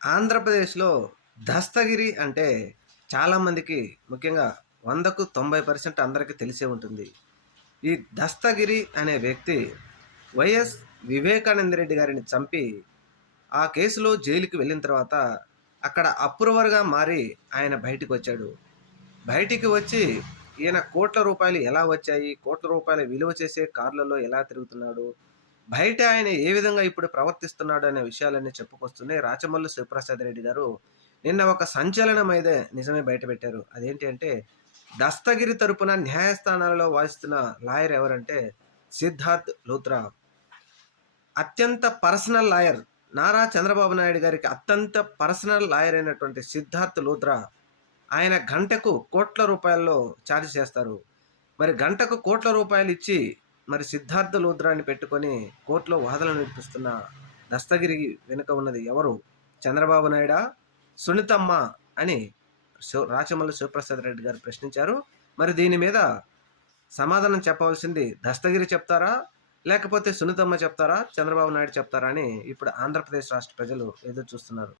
ఆంధ్రప్రదేశ్‌లో దస్తగిరి అంటే చాలామందికి ముఖ్యంగా 100కు 90% అందరికీ తెలిసే ఉంటుంది. ఈ దస్తగిరి అనే వ్యక్తి వైఎస్ వివేకానంద రెడ్డి గారిని చంపి, ఆ కేసులో జైలుకి వెళ్ళిన తర్వాత అక్కడ అప్రూవర్‌గా మారి ఆయన బయటికొచ్చాడు. బయటికి వచ్చి ఈయన కోట్ల రూపాయలు ఎలా వచ్చాయి? కోట్ల రూపాయల విలువ చేసే కార్‌లలో ఎలా తిరుగుతున్నాడు? బయట ఆయన ఏ విధంగా ఇప్పుడు ప్రవర్తిస్తున్నాడు అనే విషయాలన్నీ చెప్పుకొస్తూనే రాచమల్లు శివప్రసాద్ రెడ్డి గారు నిన్న ఒక సంచలనమైదే నిజమే బయటపెట్టారు. అదేంటి అంటే దస్తగిరి తరపున న్యాయస్థానాలలో వాదిస్తున్న లాయర్ ఎవరంటే సిద్ధార్థ్ లూథ్రా. అత్యంత పర్సనల్ లాయర్. నారా చంద్రబాబు నాయుడు గారికి అత్యంత పర్సనల్ లాయర్ అయినటువంటి సిద్ధార్థ్ లూథ్రా. ఆయన గంటకు కోట్ల రూపాయల్లో ఛార్జ్ చేస్తారు. మరి గంటకు కోట్ల రూపాయలు ఇచ్చి మరి సిద్ధార్థ లూథ్రాని పెట్టుకొని కోర్టులో వాదనలు వినిపిస్తున్న దస్తగిరి వెనుక ఉన్నది ఎవరు? చంద్రబాబు నాయుడా? సునీతమ్మ అని రాచమల్లి శివప్రసాద్ రెడ్డి గారు ప్రశ్నించారు. మరి దీని మీద సమాధానం చెప్పవలసింది దస్తగిరి చెప్తారా? లేకపోతే సునీతమ్మ చెప్తారా? చంద్రబాబు నాయుడు చెప్తారా? అని ఇప్పుడు ఆంధ్రప్రదేశ్ రాష్ట్ర ప్రజలు ఎదురు చూస్తున్నారు.